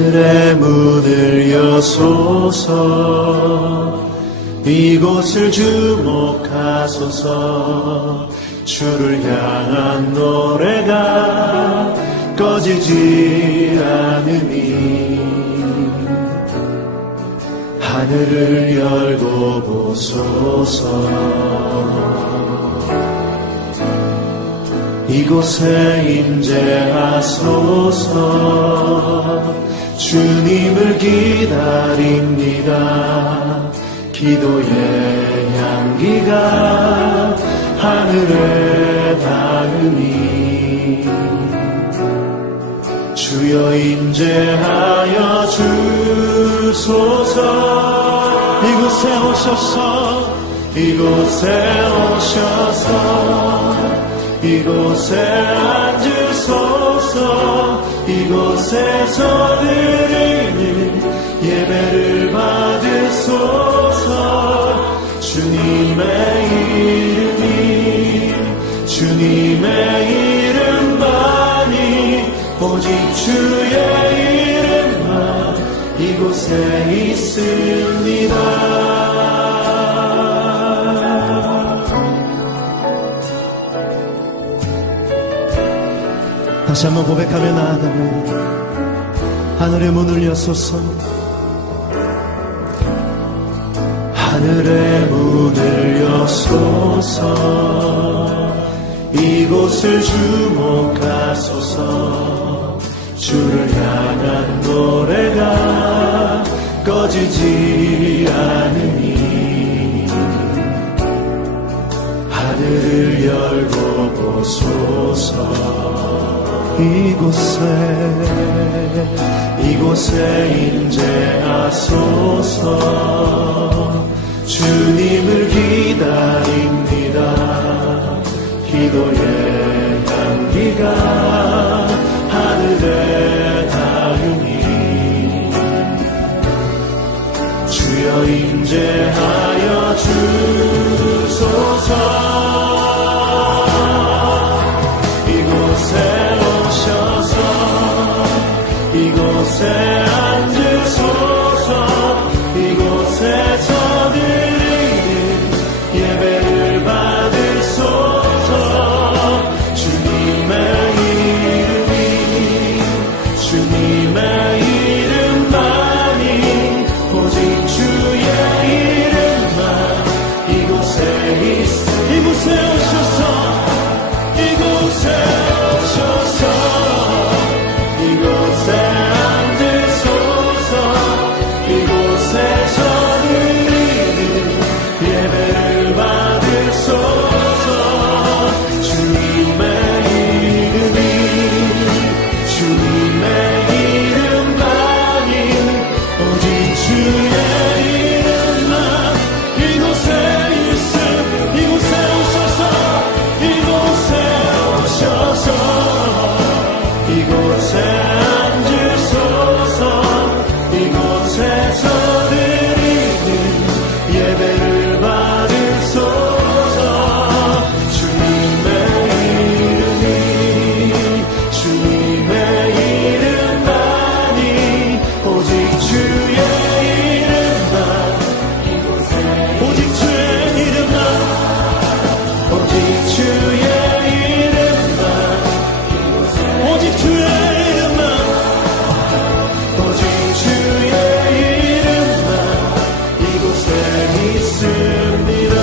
하늘의 문을 여소서. 이곳을 주목하소서. 주를 향한 노래가 꺼지지 않으니 하늘을 열고 보소서. 이곳에 임재하소서. 주님을 기다립니다. 기도의 향기가 하늘에 닿으니 주여 임재하여 주소서. 이곳에 오셔서 이곳에 오셔서 이곳에 앉으소서. 이곳에서 드리는 예배를 받으소서. 주님의 이름이 주님의 이름만이 오직 주의 이름만 이곳에 있습니다. 다시 한번 고백하며 나아가면 하늘의 문을 여소서. 하늘의 문을 여소서. 이곳을 주목하소서. 주를 향한 노래가 꺼지지 않으니 하늘을 열고 보소서. 이곳에 임재하소서. 주님을 기다립니다. 기도의 향기가 하늘에 닿으니 주여 임재하여 주소서. 이곳에 앉으소서. 이곳에서 드리는 예배를 받으소서. 주님의 이름이 주님의 이름만이 오직 주의 이름만 이곳에 이곳에 오셔서 이곳에 오셔서 이곳에 앉으소서. 이곳에서 드리는 예배를 받으소서. 주님의 이름이 주님의 이름만이 오직 주의 이름만 이곳에 있음. 이곳에 오셔서 이곳에 오셔서 이곳에 앉으소서. 이곳에서 드리는 예배를 받으소서. 주님의 이름이 주님의 이름만이 오직 주의 이름만 오직 주의 이름만 오직 주의 이름만 오직 주의 이름만 오직 주의 이름만 이곳에 있습니다.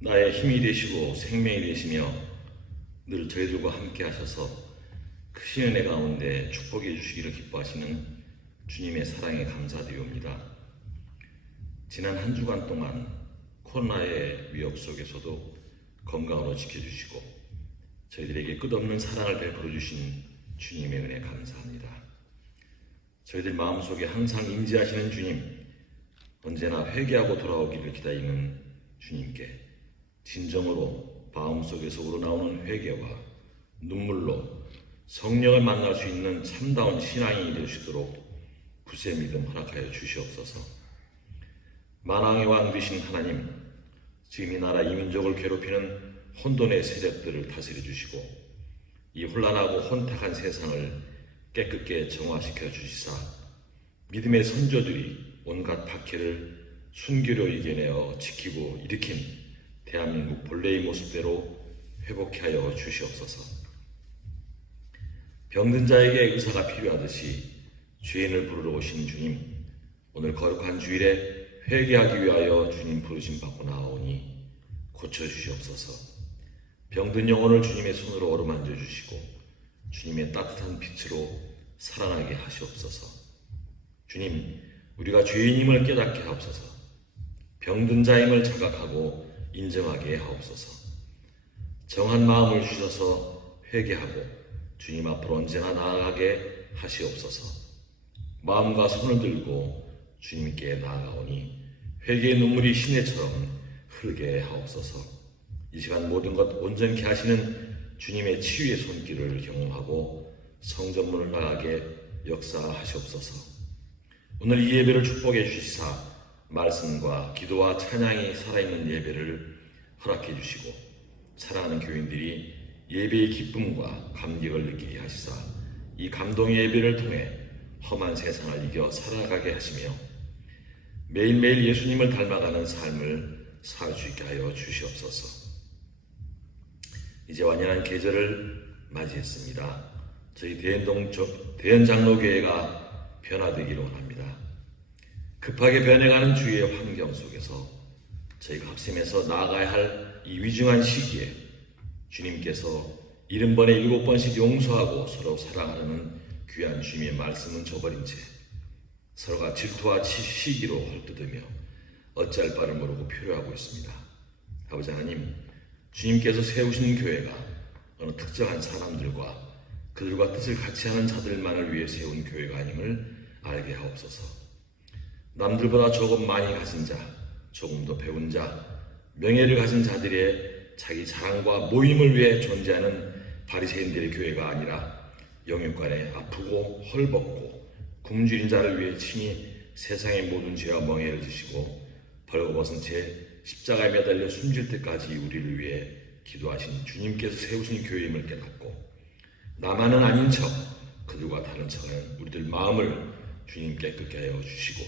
나의 힘이 되시고 생명이 되시며 늘 저희들과 함께 하셔서 크신 은혜 가운데 축복해 주시기를 기뻐하시는 주님의 사랑에 감사드리옵니다. 지난 한 주간 동안 코로나의 위협 속에서도 건강으로 지켜주시고 저희들에게 끝없는 사랑을 베풀어 주신 주님의 은혜 감사합니다. 저희들 마음속에 항상 임재하시는 주님, 언제나 회개하고 돌아오기를 기다리는 주님께 진정으로 마음속에서 우러나오는 회개와 눈물로 성령을 만날 수 있는 참다운 신앙이 될 수 있도록 굳세 믿음 허락하여 주시옵소서. 만왕의 왕 되신 하나님, 지금 이 나라 이민족을 괴롭히는 혼돈의 세력들을 다스려 주시고 이 혼란하고 혼탁한 세상을 깨끗게 정화시켜 주시사 믿음의 선조들이 온갖 박해를 순교로 이겨내어 지키고 일으킨 대한민국 본래의 모습대로 회복케 하여 주시옵소서. 병든 자에게 의사가 필요하듯이 죄인을 부르러 오신 주님, 오늘 거룩한 주일에 회개하기 위하여 주님 부르심 받고 나아오니 고쳐주시옵소서. 병든 영혼을 주님의 손으로 어루만져 주시고 주님의 따뜻한 빛으로 살아나게 하시옵소서. 주님, 우리가 죄인임을 깨닫게 하옵소서. 병든 자임을 자각하고 인정하게 하옵소서. 정한 마음을 주셔서 회개하고 주님 앞으로 언제나 나아가게 하시옵소서. 마음과 손을 들고 주님께 나아가오니 회개의 눈물이 시내처럼 흐르게 하옵소서. 이 시간 모든 것 온전케 하시는 주님의 치유의 손길을 경험하고 성전문을 나가게 역사하시옵소서. 오늘 이 예배를 축복해 주시사 말씀과 기도와 찬양이 살아있는 예배를 허락해 주시고 사랑하는 교인들이 예배의 기쁨과 감격을 느끼게 하시사 이 감동의 예배를 통해 험한 세상을 이겨 살아가게 하시며 매일매일 예수님을 닮아가는 삶을 살 수 있게 하여 주시옵소서. 이제 완연한 계절을 맞이했습니다. 저희 대연장로교회가 변화되기를 원합니다. 급하게 변해가는 주위의 환경 속에서 저희가 합심해서 나아가야 할 이 위중한 시기에 주님께서 70번에 7번씩 용서하고 서로 사랑하는 귀한 주님의 말씀은 저버린 채 서로가 질투와 시기로 헐뜯으며 어찌할 바를 모르고 표류하고 있습니다. 아버지 하나님, 주님께서 세우신 교회가 어느 특정한 사람들과 그들과 뜻을 같이 하는 자들만을 위해 세운 교회가 아님을 알게 하옵소서. 남들보다 조금 많이 가진 자, 조금 더 배운 자, 명예를 가진 자들의 자기 자랑과 모임을 위해 존재하는 바리새인들의 교회가 아니라 영육간에 아프고 헐벗고 굶주린 자를 위해 친히 세상의 모든 죄와 멍에를 지시고 벌거벗은 채 십자가에 매달려 숨질 때까지 우리를 위해 기도하신 주님께서 세우신 교회임을 깨닫고 나만은 아닌 척 그들과 다른 척하는 우리들 마음을 주님 깨끗게 하여 주시고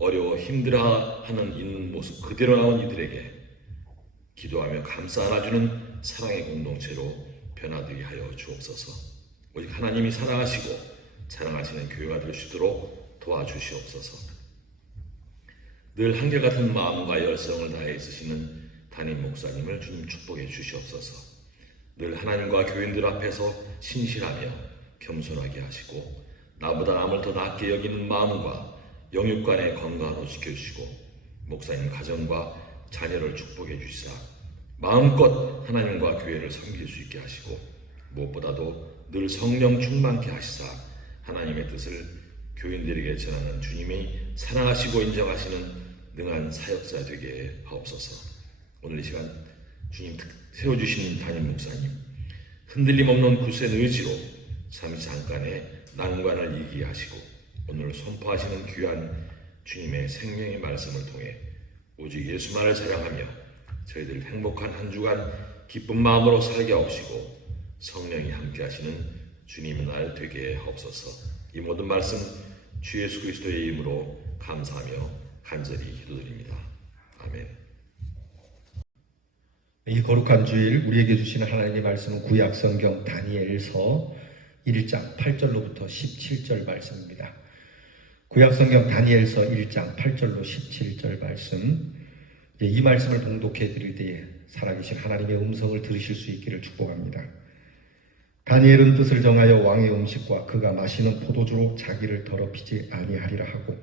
어려워 힘들어하는 있는 모습 그대로 나온 이들에게 기도하며 감싸 안아주는 사랑의 공동체로 변화되게 하여 주옵소서. 오직 하나님이 사랑하시고 자랑하시는 교회가 될 수 있도록 도와주시옵소서. 늘 한결같은 마음과 열성을 다해 있으시는 담임 목사님을 주님 축복해 주시옵소서. 늘 하나님과 교인들 앞에서 신실하며 겸손하게 하시고 나보다 남을 더 낫게 여기는 마음과 영육간의 건강으로 지켜주시고 목사님 가정과 자녀를 축복해 주시사 마음껏 하나님과 교회를 섬길 수 있게 하시고 무엇보다도 늘 성령 충만케 하시사 하나님의 뜻을 교인들에게 전하는 주님이 사랑하시고 인정하시는 능한 사역자 되게 하옵소서. 오늘 이 시간 주님 세워주신 담임 목사님 흔들림 없는 굳센 의지로 잠시 잠깐의 난관을 이기게 하시고 오늘 선포하시는 귀한 주님의 생명의 말씀을 통해 오직 예수만을 자랑하며 저희들 행복한 한 주간 기쁜 마음으로 살게 하옵시고 성령이 함께 하시는 주님의 날 되게 하옵소서. 이 모든 말씀 주 예수 그리스도의 이름으로 감사하며 간절히 기도드립니다. 아멘. 이 거룩한 주일 우리에게 주시는 하나님의 말씀은 구약 성경 다니엘서 1장 8절로부터 17절 말씀입니다. 구약 성경 다니엘서 1장 8절로 17절 말씀, 이 말씀을 봉독해 드릴 때에 살아계신 하나님의 음성을 들으실 수 있기를 축복합니다. 다니엘은 뜻을 정하여 왕의 음식과 그가 마시는 포도주로 자기를 더럽히지 아니하리라 하고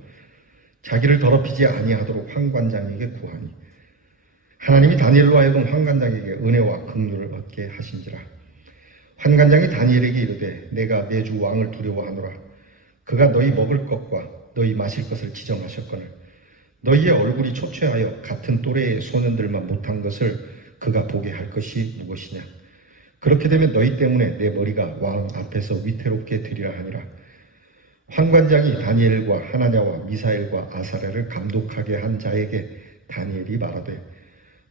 자기를 더럽히지 아니하도록 환관장에게 구하니 하나님이 다니엘로 하여금 환관장에게 은혜와 긍휼을 얻게 하신지라. 환관장이 다니엘에게 이르되 내가 매주 왕을 두려워하노라. 그가 너희 먹을 것과 너희 마실 것을 지정하셨거늘 너희의 얼굴이 초췌하여 같은 또래의 소년들만 못한 것을 그가 보게 할 것이 무엇이냐. 그렇게 되면 너희 때문에 내 머리가 왕 앞에서 위태롭게 되리라 하니라. 환관장이 다니엘과 하나냐와 미사엘과 아사랴를 감독하게 한 자에게 다니엘이 말하되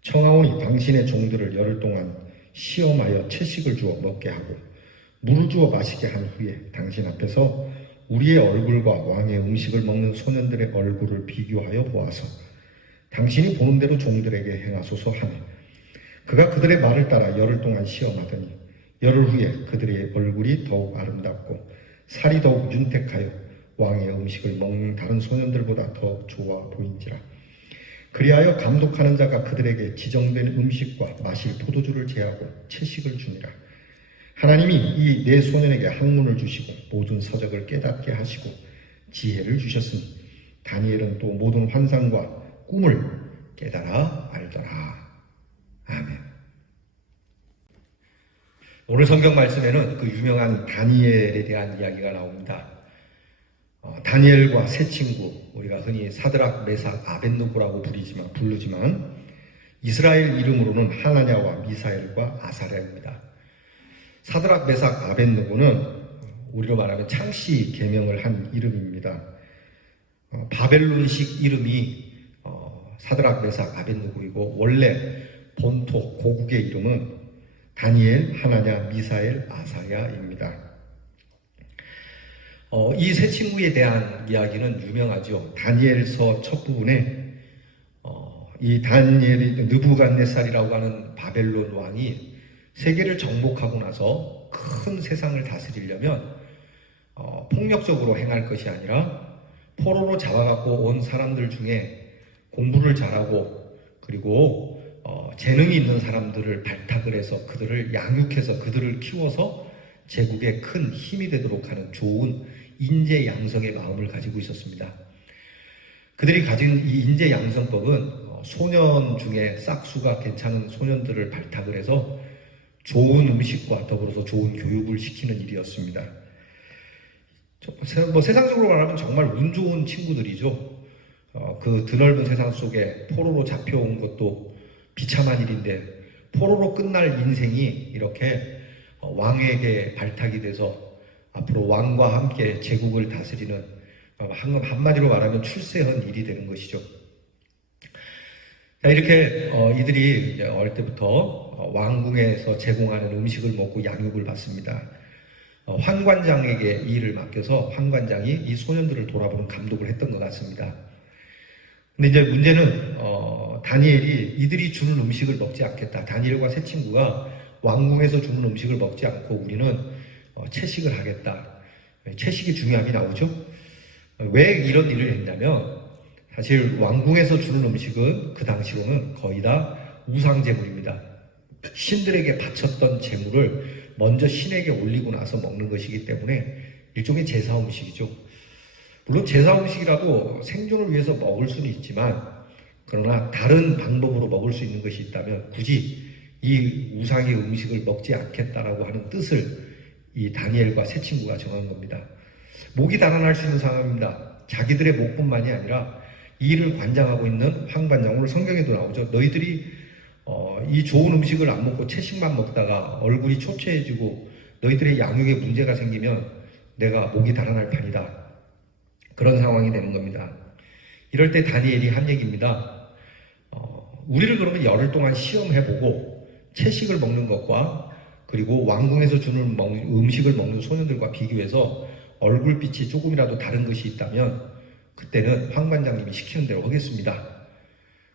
청하오니 당신의 종들을 열흘 동안 시험하여 채식을 주어 먹게 하고 물을 주어 마시게 한 후에 당신 앞에서 우리의 얼굴과 왕의 음식을 먹는 소년들의 얼굴을 비교하여 보아서 당신이 보는 대로 종들에게 행하소서 하며 그가 그들의 말을 따라 열흘 동안 시험하더니 열흘 후에 그들의 얼굴이 더욱 아름답고 살이 더욱 윤택하여 왕의 음식을 먹는 다른 소년들보다 더 좋아 보인지라. 그리하여 감독하는 자가 그들에게 지정된 음식과 마실 포도주를 제하고 채식을 주니라. 하나님이 이 네 소년에게 학문을 주시고 모든 서적을 깨닫게 하시고 지혜를 주셨으니 다니엘은 또 모든 환상과 꿈을 깨달아 알더라. 아멘. 오늘 성경 말씀에는 그 유명한 다니엘에 대한 이야기가 나옵니다. 다니엘과 세 친구, 우리가 흔히 사드락, 메삭, 아벳느고라고 부르지만 이스라엘 이름으로는 하나냐와 미사엘과 아사랴입니다. 사드락, 메삭, 아벳느고는 우리로 말하면 창씨 계명을 한 이름입니다. 바벨론식 이름이 사드락, 메삭, 아벳느고이고 원래 본토 고국의 이름은 다니엘, 하나냐, 미사엘, 아사랴입니다. 이 세 친구에 대한 이야기는 유명하죠. 다니엘서 첫 부분에 이 다니엘이 느부갓네살이라고 하는 바벨론 왕이 세계를 정복하고 나서 큰 세상을 다스리려면 폭력적으로 행할 것이 아니라 포로로 잡아갖고 온 사람들 중에 공부를 잘하고 그리고 재능이 있는 사람들을 발탁을 해서 그들을 양육해서 그들을 키워서 제국에 큰 힘이 되도록 하는 좋은 인재 양성의 마음을 가지고 있었습니다. 그들이 가진 이 인재 양성법은 소년 중에 싹수가 괜찮은 소년들을 발탁을 해서 좋은 음식과 더불어서 좋은 교육을 시키는 일이었습니다. 세상적으로 말하면 정말 운 좋은 친구들이죠. 그 드넓은 세상 속에 포로로 잡혀온 것도 비참한 일인데 포로로 끝날 인생이 이렇게 왕에게 발탁이 돼서 앞으로 왕과 함께 제국을 다스리는 한마디로 말하면 출세한 일이 되는 것이죠. 자, 이렇게 이들이 어릴 때부터 왕궁에서 제공하는 음식을 먹고 양육을 받습니다. 환관장에게 이 일을 맡겨서 환관장이 이 소년들을 돌아보는 감독을 했던 것 같습니다. 근데 이제 문제는 다니엘이 이들이 주는 음식을 먹지 않겠다. 다니엘과 세 친구가 왕궁에서 주는 음식을 먹지 않고 우리는 채식을 하겠다. 채식이 중요함이 나오죠. 왜 이런 일을 했냐면 사실 왕궁에서 주는 음식은 그 당시로는 거의 다 우상제물입니다. 신들에게 바쳤던 제물을 먼저 신에게 올리고 나서 먹는 것이기 때문에 일종의 제사 음식이죠. 물론 제사 음식이라도 생존을 위해서 먹을 수는 있지만 그러나 다른 방법으로 먹을 수 있는 것이 있다면 굳이 이 우상의 음식을 먹지 않겠다라고 하는 뜻을 이 다니엘과 세 친구가 정한 겁니다. 목이 달아날 수 있는 상황입니다. 자기들의 목뿐만이 아니라 이 일을 관장하고 있는 황관장, 오늘 성경에도 나오죠. 너희들이 이 좋은 음식을 안 먹고 채식만 먹다가 얼굴이 초췌해지고 너희들의 양육에 문제가 생기면 내가 목이 달아날 판이다. 그런 상황이 되는 겁니다. 이럴 때 다니엘이 한 얘기입니다. 우리를 그러면 열흘 동안 시험해보고 채식을 먹는 것과 그리고 왕궁에서 주는 음식을 먹는 소년들과 비교해서 얼굴빛이 조금이라도 다른 것이 있다면 그때는 황관장님이 시키는 대로 하겠습니다.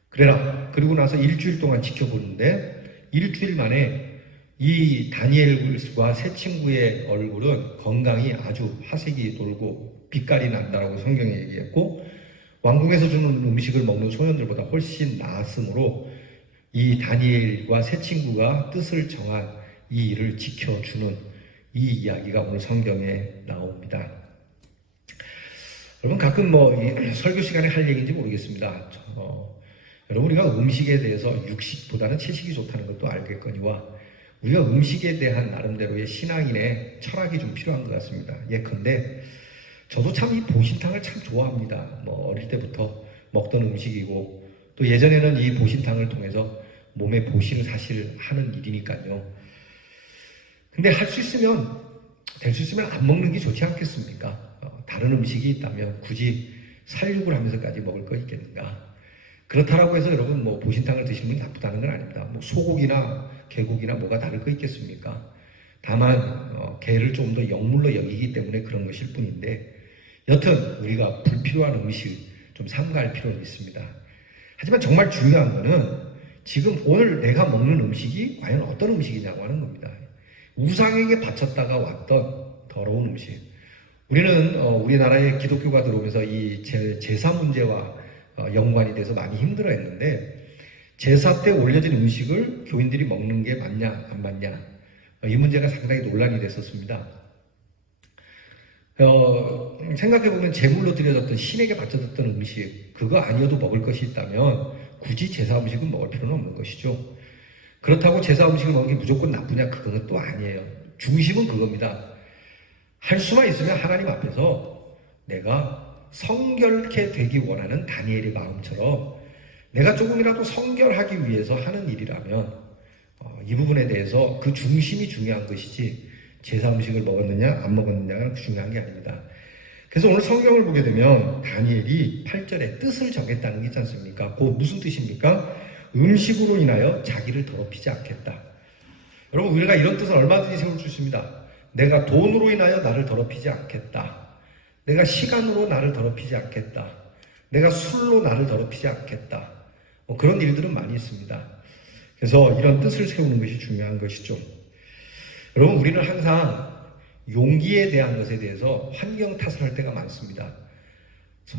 그래라. 그리고 나서 일주일 동안 지켜보는데 일주일 만에 이 다니엘과 세 친구의 얼굴은 건강이 아주 화색이 돌고 빛깔이 난다라고 성경에 얘기했고 왕궁에서 주는 음식을 먹는 소년들보다 훨씬 나았으므로 이 다니엘과 세 친구가 뜻을 정한 이 일을 지켜주는 이 이야기가 오늘 성경에 나옵니다. 여러분 가끔 설교 시간에 할 얘기인지 모르겠습니다. 여러분 우리가 음식에 대해서 육식보다는 채식이 좋다는 것도 알겠거니와 우리가 음식에 대한 나름대로의 신앙인의 철학이 좀 필요한 것 같습니다. 예컨대 저도 참 이 보신탕을 참 좋아합니다. 어릴 때부터 먹던 음식이고 또 예전에는 이 보신탕을 통해서 몸에 보신을 사실 하는 일이니까요. 근데 될 수 있으면 안 먹는 게 좋지 않겠습니까? 다른 음식이 있다면 굳이 살육을 하면서까지 먹을 거 있겠는가? 그렇다라고 해서 여러분 뭐 보신탕을 드시는 분이 나쁘다는 건 아닙니다. 뭐 소고기나 개고기나 뭐가 다를 거 있겠습니까? 다만 개를 좀 더 영물로 여기기 때문에 그런 것일 뿐인데 여튼 우리가 불필요한 음식 좀 삼가할 필요는 있습니다. 하지만 정말 중요한 거는 지금 오늘 내가 먹는 음식이 과연 어떤 음식이냐고 하는 겁니다. 우상에게 바쳤다가 왔던 더러운 음식. 우리는 우리나라에 기독교가 들어오면서 이 제사 문제와 연관이 돼서 많이 힘들어했는데 제사 때 올려진 음식을 교인들이 먹는 게 맞냐 안 맞냐 이 문제가 상당히 논란이 됐었습니다. 생각해보면 제물로 드려졌던 신에게 바쳐졌던 음식 그거 아니어도 먹을 것이 있다면 굳이 제사 음식은 먹을 필요는 없는 것이죠. 그렇다고 제사 음식을 먹는 게 무조건 나쁘냐 그건 또 아니에요. 중심은 그겁니다. 할 수만 있으면 하나님 앞에서 내가 성결케 되기 원하는 다니엘의 마음처럼 내가 조금이라도 성결하기 위해서 하는 일이라면 이 부분에 대해서 그 중심이 중요한 것이지 제사 음식을 먹었느냐 안 먹었느냐가 중요한 게 아닙니다. 그래서 오늘 성경을 보게 되면 다니엘이 8절에 뜻을 정했다는 게 있지 않습니까? 그 무슨 뜻입니까? 음식으로 인하여 자기를 더럽히지 않겠다. 여러분 우리가 이런 뜻은 얼마든지 세울 수 있습니다. 내가 돈으로 인하여 나를 더럽히지 않겠다. 내가 시간으로 나를 더럽히지 않겠다. 내가 술로 나를 더럽히지 않겠다. 그런 일들은 많이 있습니다. 그래서 이런 뜻을 세우는 것이 중요한 것이죠. 여러분 우리는 항상 용기에 대한 것에 대해서 환경 탓을 할 때가 많습니다.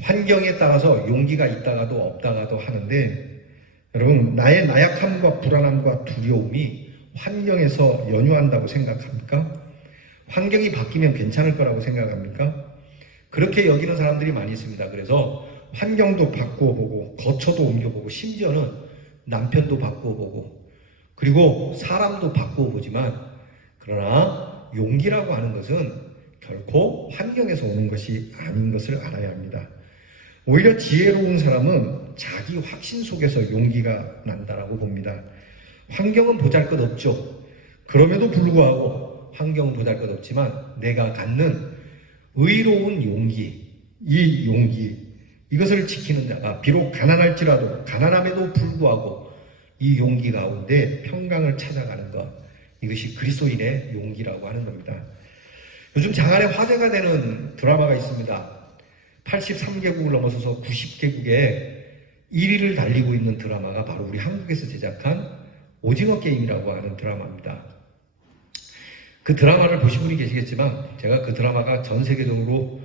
환경에 따라서 용기가 있다가도 없다가도 하는데 여러분 나의 나약함과 불안함과 두려움이 환경에서 연유한다고 생각합니까? 환경이 바뀌면 괜찮을 거라고 생각합니까? 그렇게 여기는 사람들이 많이 있습니다. 그래서 환경도 바꾸어 보고 거처도 옮겨보고 심지어는 남편도 바꾸어 보고 그리고 사람도 바꾸어 보지만 그러나 용기라고 하는 것은 결코 환경에서 오는 것이 아닌 것을 알아야 합니다. 오히려 지혜로운 사람은 자기 확신 속에서 용기가 난다라고 봅니다. 환경은 보잘것없죠. 그럼에도 불구하고 환경은 보잘것없지만 내가 갖는 의로운 용기, 이 용기 이것을 지키는 자가 비록 가난할지라도 가난함에도 불구하고 이 용기 가운데 평강을 찾아가는 것 이것이 그리스도인의 용기라고 하는 겁니다. 요즘 장안에 화제가 되는 드라마가 있습니다. 83개국을 넘어서서 90개국에 1위를 달리고 있는 드라마가 바로 우리 한국에서 제작한 오징어 게임이라고 하는 드라마입니다. 그 드라마를 보신 분이 계시겠지만 제가 그 드라마가 전 세계적으로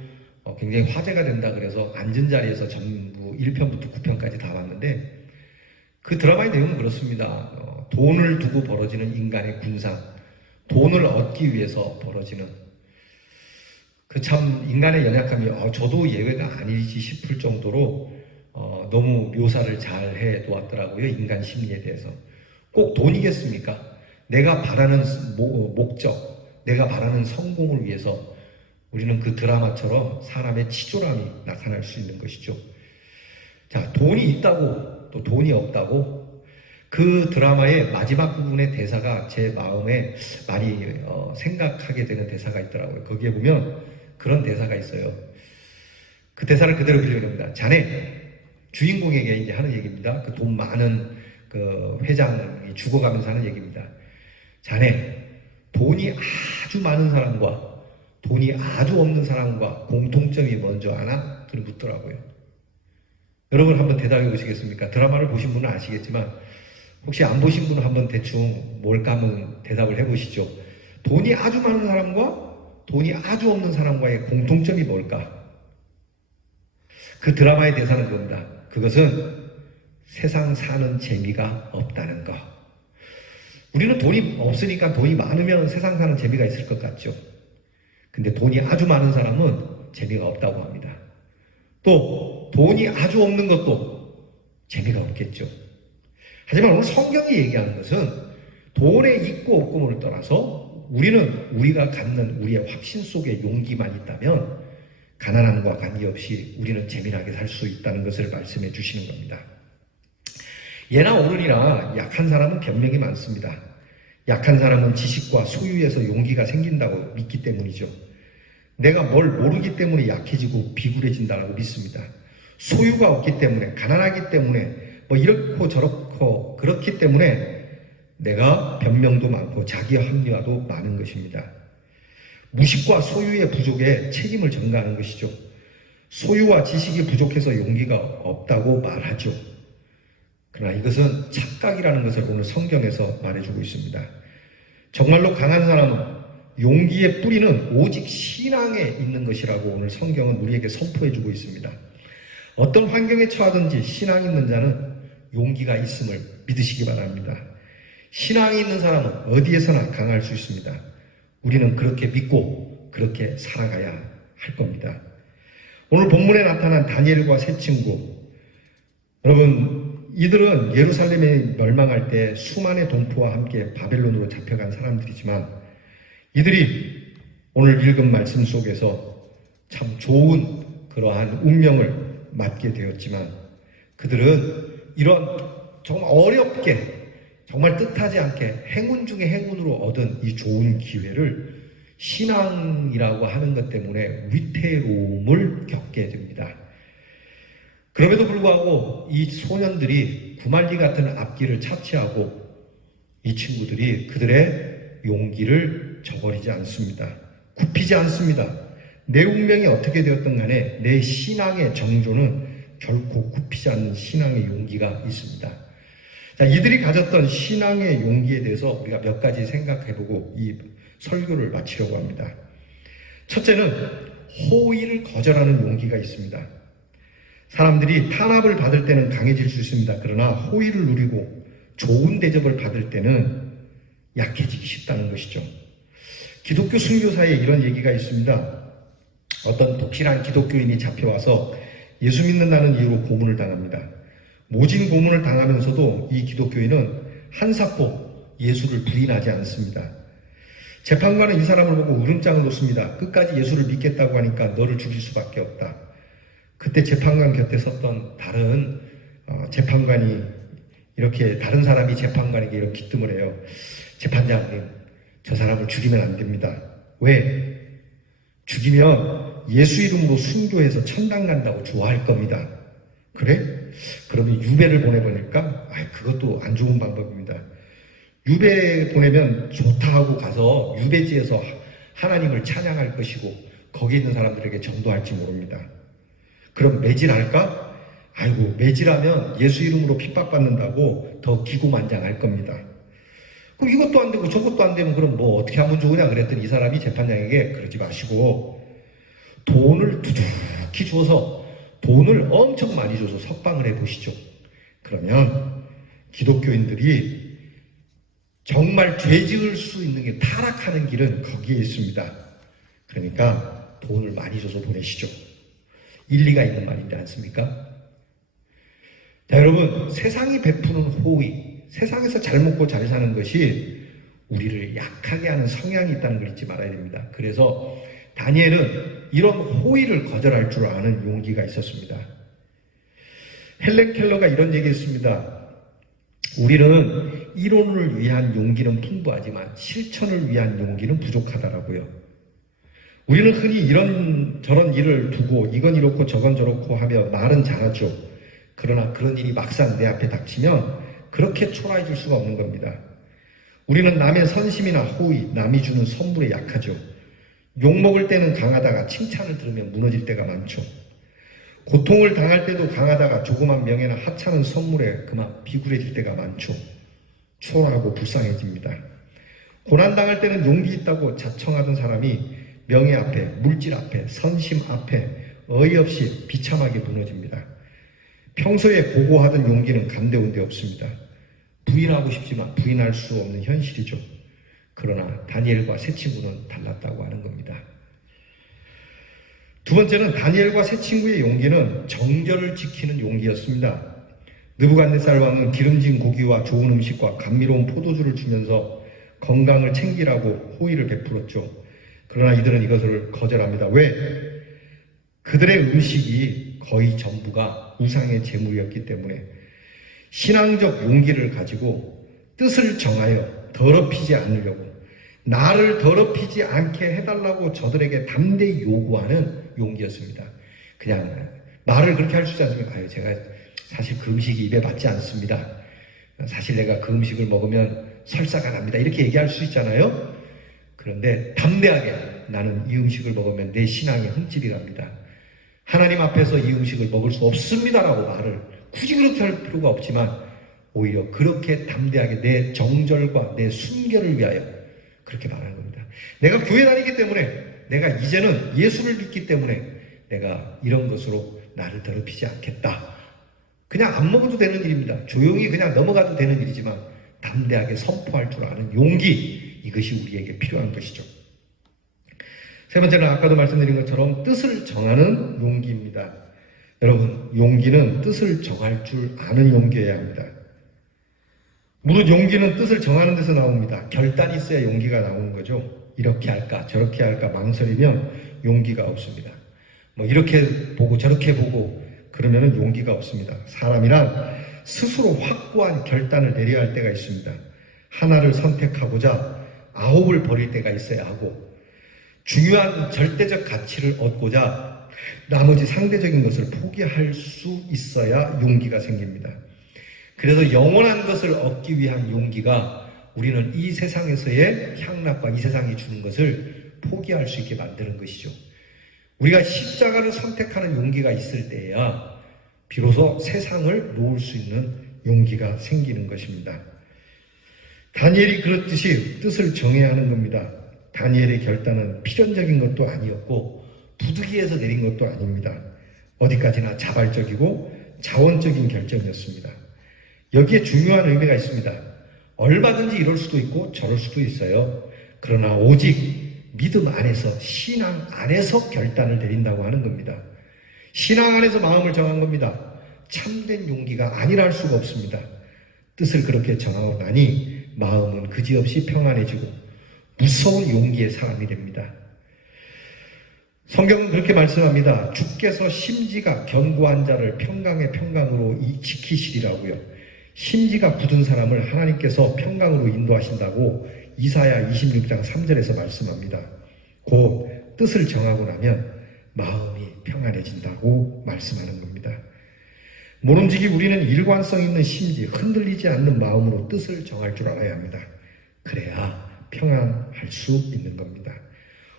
굉장히 화제가 된다 그래서 앉은 자리에서 전부 1편부터 9편까지 다 봤는데 그 드라마의 내용은 그렇습니다. 돈을 두고 벌어지는 인간의 군상, 돈을 얻기 위해서 벌어지는 그 참 인간의 연약함이 저도 예외가 아니지 싶을 정도로 너무 묘사를 잘 해 놓았더라고요. 인간 심리에 대해서. 꼭 돈이겠습니까? 내가 바라는 목적, 내가 바라는 성공을 위해서 우리는 그 드라마처럼 사람의 치졸함이 나타날 수 있는 것이죠. 자, 돈이 있다고 또 돈이 없다고 그 드라마의 마지막 부분의 대사가 제 마음에 많이 생각하게 되는 대사가 있더라고요. 거기에 보면 그런 대사가 있어요. 그 대사를 그대로 빌려냅니다. 자네, 주인공에게 이제 하는 얘기입니다. 그 돈 많은 그 회장이 죽어가면서 하는 얘기입니다. 자네, 돈이 아주 많은 사람과 돈이 아주 없는 사람과 공통점이 뭔지 아나? 그걸 묻더라고요. 여러분 한번 대답해 보시겠습니까? 드라마를 보신 분은 아시겠지만 혹시 안 보신 분은 한번 대충 뭘까 한번 대답을 해보시죠. 돈이 아주 많은 사람과 돈이 아주 없는 사람과의 공통점이 뭘까? 그 드라마의 대사는 그겁니다. 그것은 세상 사는 재미가 없다는 것. 우리는 돈이 없으니까 돈이 많으면 세상 사는 재미가 있을 것 같죠. 근데 돈이 아주 많은 사람은 재미가 없다고 합니다. 또 돈이 아주 없는 것도 재미가 없겠죠. 하지만 오늘 성경이 얘기하는 것은 돈에 있고 없고를 떠나서 우리는 우리가 갖는 우리의 확신 속에 용기만 있다면 가난함과 관계없이 우리는 재미나게 살 수 있다는 것을 말씀해 주시는 겁니다. 예나 어른이나 약한 사람은 변명이 많습니다. 약한 사람은 지식과 소유에서 용기가 생긴다고 믿기 때문이죠. 내가 뭘 모르기 때문에 약해지고 비굴해진다고 믿습니다. 소유가 없기 때문에 가난하기 때문에 뭐 이렇고 저렇고 그렇기 때문에 내가 변명도 많고 자기 합리화도 많은 것입니다. 무식과 소유의 부족에 책임을 전가하는 것이죠. 소유와 지식이 부족해서 용기가 없다고 말하죠. 그러나 이것은 착각이라는 것을 오늘 성경에서 말해주고 있습니다. 정말로 강한 사람은 용기의 뿌리는 오직 신앙에 있는 것이라고 오늘 성경은 우리에게 선포해주고 있습니다. 어떤 환경에 처하든지 신앙이 있는 자는 용기가 있음을 믿으시기 바랍니다. 신앙이 있는 사람은 어디에서나 강할 수 있습니다. 우리는 그렇게 믿고 그렇게 살아가야 할 겁니다. 오늘 본문에 나타난 다니엘과 세 친구, 여러분 이들은 예루살렘이 멸망할 때 수만의 동포와 함께 바벨론으로 잡혀간 사람들이지만 이들이 오늘 읽은 말씀 속에서 참 좋은 그러한 운명을 맞게 되었지만 그들은 이런 정말 어렵게 정말 뜻하지 않게 행운 중에 행운으로 얻은 이 좋은 기회를 신앙이라고 하는 것 때문에 위태로움을 겪게 됩니다. 그럼에도 불구하고 이 소년들이 구말리 같은 앞길을 차치하고 이 친구들이 그들의 용기를 저버리지 않습니다. 굽히지 않습니다. 내 운명이 어떻게 되었든 간에 내 신앙의 정조는 결코 굽히지 않는 신앙의 용기가 있습니다. 자, 이들이 가졌던 신앙의 용기에 대해서 우리가 몇 가지 생각해보고 이 설교를 마치려고 합니다. 첫째는 호의를 거절하는 용기가 있습니다. 사람들이 탄압을 받을 때는 강해질 수 있습니다. 그러나 호의를 누리고 좋은 대접을 받을 때는 약해지기 쉽다는 것이죠. 기독교 순교사에 이런 얘기가 있습니다. 어떤 독실한 기독교인이 잡혀와서 예수 믿는다는 이유로 고문을 당합니다. 모진 고문을 당하면서도 이 기독교인은 한사코 예수를 부인하지 않습니다. 재판관은 이 사람을 보고 으름장을 놓습니다. 끝까지 예수를 믿겠다고 하니까 너를 죽일 수밖에 없다. 그때 재판관 곁에 섰던 다른 재판관이 이렇게 다른 사람이 재판관에게 이렇게 기뜸을 해요. 재판장님, 저 사람을 죽이면 안 됩니다. 왜? 죽이면 예수 이름으로 순교해서 천당 간다고 좋아할 겁니다. 그래? 그러면 유배를 보내보낼까? 그것도 안 좋은 방법입니다. 유배 보내면 좋다 하고 가서 유배지에서 하나님을 찬양할 것이고 거기 있는 사람들에게 전도할지 모릅니다. 그럼 매질할까? 아이고, 매질하면 예수 이름으로 핍박받는다고 더 기고만장할 겁니다. 그럼 이것도 안 되고 저것도 안 되면 그럼 뭐 어떻게 하면 좋으냐 그랬더니 이 사람이 재판장에게 그러지 마시고 돈을 두둑히 줘서 돈을 엄청 많이 줘서 석방을 해보시죠. 그러면 기독교인들이 정말 죄 지을 수 있는 게 타락하는 길은 거기에 있습니다. 그러니까 돈을 많이 줘서 보내시죠. 일리가 있는 말인지 않습니까? 자, 여러분, 세상이 베푸는 호의, 세상에서 잘 먹고 잘 사는 것이 우리를 약하게 하는 성향이 있다는 걸 잊지 말아야 됩니다. 그래서 다니엘은 이런 호의를 거절할 줄 아는 용기가 있었습니다. 헬렌 켈러가 이런 얘기했습니다. 우리는 이론을 위한 용기는 풍부하지만 실천을 위한 용기는 부족하다라고요. 우리는 흔히 이런 저런 일을 두고 이건 이렇고 저건 저렇고 하며 말은 잘하죠. 그러나 그런 일이 막상 내 앞에 닥치면 그렇게 초라해 줄 수가 없는 겁니다. 우리는 남의 선심이나 호의, 남이 주는 선물에 약하죠. 욕먹을 때는 강하다가 칭찬을 들으면 무너질 때가 많죠. 고통을 당할 때도 강하다가 조그만 명예나 하찮은 선물에 그만 비굴해질 때가 많죠. 초라하고 불쌍해집니다. 고난당할 때는 용기 있다고 자청하던 사람이 명예 앞에, 물질 앞에, 선심 앞에 어이없이 비참하게 무너집니다. 평소에 고고하던 용기는 간대운 데 없습니다. 부인하고 싶지만 부인할 수 없는 현실이죠. 그러나 다니엘과 세 친구는 달랐다고 하는 겁니다. 두 번째는 다니엘과 세 친구의 용기는 정절을 지키는 용기였습니다. 느부갓네살 왕은 기름진 고기와 좋은 음식과 감미로운 포도주를 주면서 건강을 챙기라고 호의를 베풀었죠. 그러나 이들은 이것을 거절합니다. 왜? 그들의 음식이 거의 전부가 우상의 제물이었기 때문에 신앙적 용기를 가지고 뜻을 정하여 더럽히지 않으려고 나를 더럽히지 않게 해달라고 저들에게 담대히 요구하는 용기였습니다. 그냥 말을 그렇게 할 수 있지 않습니까? 제가 사실 그 음식이 입에 맞지 않습니다. 사실 내가 그 음식을 먹으면 설사가 납니다. 이렇게 얘기할 수 있잖아요. 그런데 담대하게 나는 이 음식을 먹으면 내 신앙이 흠집이랍니다. 하나님 앞에서 이 음식을 먹을 수 없습니다라고 말을 굳이 그렇게 할 필요가 없지만 오히려 그렇게 담대하게 내 정절과 내 순결을 위하여 그렇게 말하는 겁니다. 내가 교회 다니기 때문에, 내가 이제는 예수를 믿기 때문에 내가 이런 것으로 나를 더럽히지 않겠다. 그냥 안 먹어도 되는 일입니다. 조용히 그냥 넘어가도 되는 일이지만 담대하게 선포할 줄 아는 용기, 이것이 우리에게 필요한 것이죠. 세 번째는 아까도 말씀드린 것처럼 뜻을 정하는 용기입니다. 여러분, 용기는 뜻을 정할 줄 아는 용기여야 합니다. 무릇 용기는 뜻을 정하는 데서 나옵니다. 결단이 있어야 용기가 나오는 거죠. 이렇게 할까 저렇게 할까 망설이면 용기가 없습니다. 뭐 이렇게 보고 저렇게 보고 그러면 용기가 없습니다. 사람이란 스스로 확고한 결단을 내려야 할 때가 있습니다. 하나를 선택하고자 9을 버릴 때가 있어야 하고, 중요한 절대적 가치를 얻고자 나머지 상대적인 것을 포기할 수 있어야 용기가 생깁니다. 그래서 영원한 것을 얻기 위한 용기가 우리는 이 세상에서의 향락과 이 세상이 주는 것을 포기할 수 있게 만드는 것이죠. 우리가 십자가를 선택하는 용기가 있을 때에야 비로소 세상을 놓을 수 있는 용기가 생기는 것입니다. 다니엘이 그렇듯이 뜻을 정해야 하는 겁니다. 다니엘의 결단은 필연적인 것도 아니었고 부득이해서 내린 것도 아닙니다. 어디까지나 자발적이고 자원적인 결정이었습니다. 여기에 중요한 의미가 있습니다. 얼마든지 이럴 수도 있고 저럴 수도 있어요. 그러나 오직 믿음 안에서, 신앙 안에서 결단을 내린다고 하는 겁니다. 신앙 안에서 마음을 정한 겁니다. 참된 용기가 아니랄 수가 없습니다. 뜻을 그렇게 정하고 나니 마음은 그지없이 평안해지고 무서운 용기의 사람이 됩니다. 성경은 그렇게 말씀합니다. 주께서 심지가 견고한 자를 평강의 평강으로 지키시리라고요. 심지가 굳은 사람을 하나님께서 평강으로 인도하신다고 이사야 26장 3절에서 말씀합니다. 곧 뜻을 정하고 나면 마음이 평안해진다고 말씀하는 겁니다. 모름지기 우리는 일관성 있는 심지, 흔들리지 않는 마음으로 뜻을 정할 줄 알아야 합니다. 그래야 평안할 수 있는 겁니다.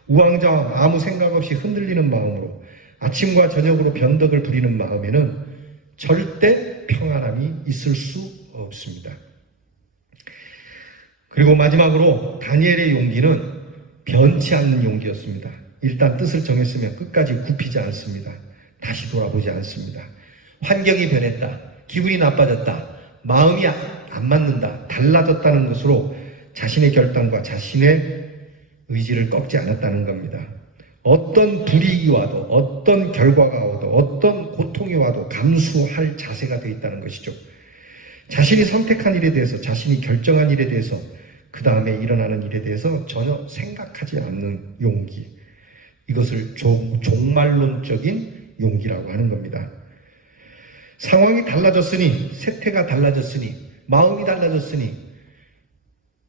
우왕좌왕 아무 생각 없이 흔들리는 마음으로 아침과 저녁으로 변덕을 부리는 마음에는 절대 평안함이 있을 수 없습니다. 그리고 마지막으로 다니엘의 용기는 변치 않는 용기였습니다. 일단 뜻을 정했으면 끝까지 굽히지 않습니다. 다시 돌아보지 않습니다. 환경이 변했다, 기분이 나빠졌다, 마음이 안 맞는다, 달라졌다는 것으로 자신의 결단과 자신의 의지를 꺾지 않았다는 겁니다. 어떤 불이익이 와도, 어떤 결과가 와도, 어떤 고통이 와도 감수할 자세가 되어 있다는 것이죠. 자신이 선택한 일에 대해서, 자신이 결정한 일에 대해서, 그 다음에 일어나는 일에 대해서 전혀 생각하지 않는 용기, 이것을 종말론적인 용기라고 하는 겁니다. 상황이 달라졌으니, 세태가 달라졌으니, 마음이 달라졌으니,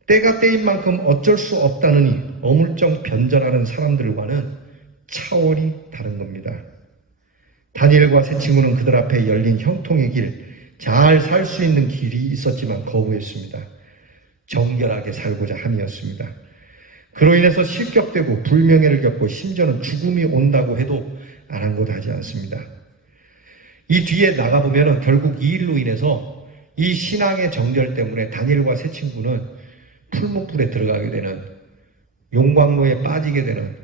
때가 때인 만큼 어쩔 수 없다느니 어물쩡 변절하는 사람들과는 차원이 다른 겁니다. 다니엘과 세 친구는 그들 앞에 열린 형통의 길, 잘 살 수 있는 길이 있었지만 거부했습니다. 정결하게 살고자 함이었습니다. 그로 인해서 실격되고 불명예를 겪고 심지어는 죽음이 온다고 해도 아랑곳하지 않습니다. 이 뒤에 나가보면 결국 이 일로 인해서 이 신앙의 정절 때문에 다니엘과 세 친구는 풀목불에 들어가게 되는, 용광로에 빠지게 되는,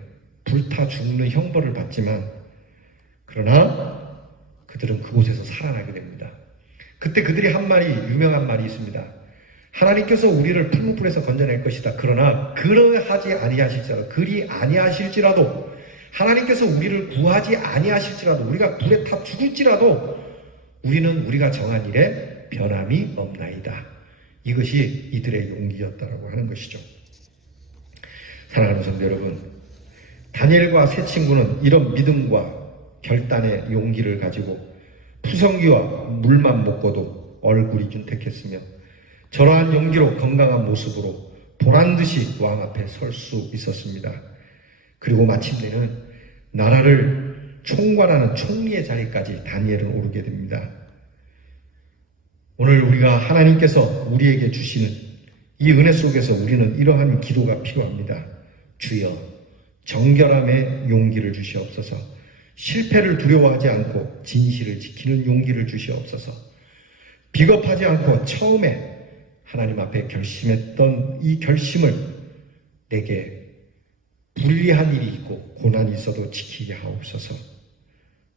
불타 죽는 형벌을 받지만, 그러나 그들은 그곳에서 살아나게 됩니다. 그때 그들이 한 말이, 유명한 말이 있습니다. 하나님께서 우리를 풀목불에서 건져낼 것이다. 그러나 그러하지 아니하실지라도, 그리 아니하실지라도, 하나님께서 우리를 구하지 아니하실지라도, 우리가 불에 타 죽을지라도 우리는 우리가 정한 일에 변함이 없나이다. 이것이 이들의 용기였다라고 하는 것이죠. 사랑하는 성도 여러분, 다니엘과 세 친구는 이런 믿음과 결단의 용기를 가지고 푸성기와 물만 먹고도 얼굴이 윤택했으며, 저러한 용기로 건강한 모습으로 보란듯이 왕 앞에 설 수 있었습니다. 그리고 마침내는 나라를 총괄하는 총리의 자리까지 다니엘은 오르게 됩니다. 오늘 우리가 하나님께서 우리에게 주시는 이 은혜 속에서 우리는 이러한 기도가 필요합니다. 주여, 정결함의 용기를 주시옵소서. 실패를 두려워하지 않고 진실을 지키는 용기를 주시옵소서. 비겁하지 않고 처음에 하나님 앞에 결심했던 이 결심을 내게 불리한 일이 있고 고난이 있어도 지키게 하옵소서.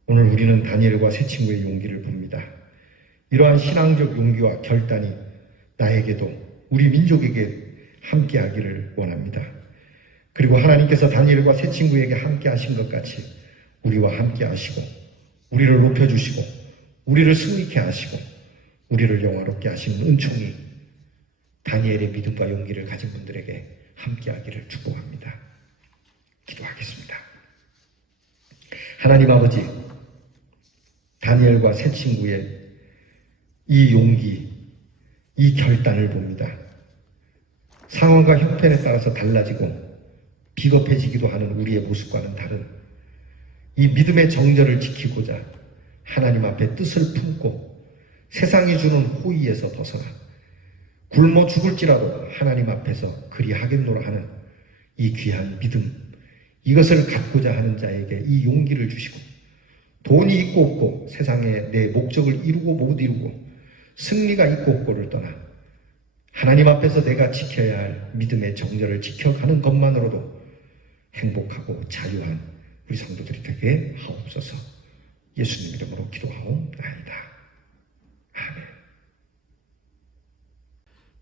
오늘 우리는 다니엘과 세 친구의 용기를 봅니다. 이러한 신앙적 용기와 결단이 나에게도 우리 민족에게 함께하기를 원합니다. 그리고 하나님께서 다니엘과 세 친구에게 함께하신 것 같이 우리와 함께하시고 우리를 높여주시고 우리를 승리케 하시고 우리를 영화롭게 하시는 은총이 다니엘의 믿음과 용기를 가진 분들에게 함께하기를 축복합니다. 기도하겠습니다. 하나님 아버지, 다니엘과 세 친구의 이 용기, 이 결단을 봅니다. 상황과 형편에 따라서 달라지고 비겁해지기도 하는 우리의 모습과는 다른 이 믿음의 정절을 지키고자 하나님 앞에 뜻을 품고 세상이 주는 호의에서 벗어나 굶어 죽을지라도 하나님 앞에서 그리하겠노라 하는 이 귀한 믿음, 이것을 갖고자 하는 자에게 이 용기를 주시고 돈이 있고 없고 세상에 내 목적을 이루고 못 이루고 승리가 있고 없고를 떠나 하나님 앞에서 내가 지켜야 할 믿음의 정절을 지켜가는 것만으로도 행복하고 자유한 우리 성도들이 되게 하옵소서. 예수님 이름으로 기도하옵나이다. 아멘.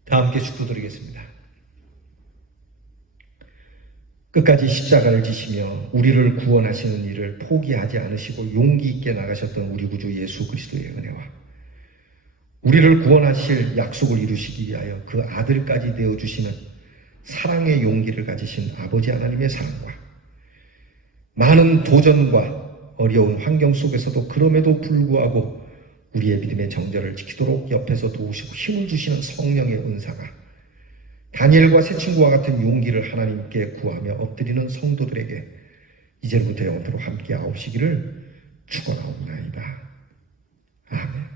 다 함께 축도드리겠습니다. 끝까지 십자가를 지시며 우리를 구원하시는 일을 포기하지 않으시고 용기 있게 나가셨던 우리 구주 예수 그리스도의 은혜와 우리를 구원하실 약속을 이루시기 위하여 그 아들까지 내어주시는 사랑의 용기를 가지신 아버지 하나님의 사랑과 많은 도전과 어려운 환경 속에서도 그럼에도 불구하고 우리의 믿음의 정절을 지키도록 옆에서 도우시고 힘을 주시는 성령의 은사가 다니엘과 세 친구와 같은 용기를 하나님께 구하며 엎드리는 성도들에게 이제부터 영원토록 함께 하옵시기를 축원하옵나이다. 아멘.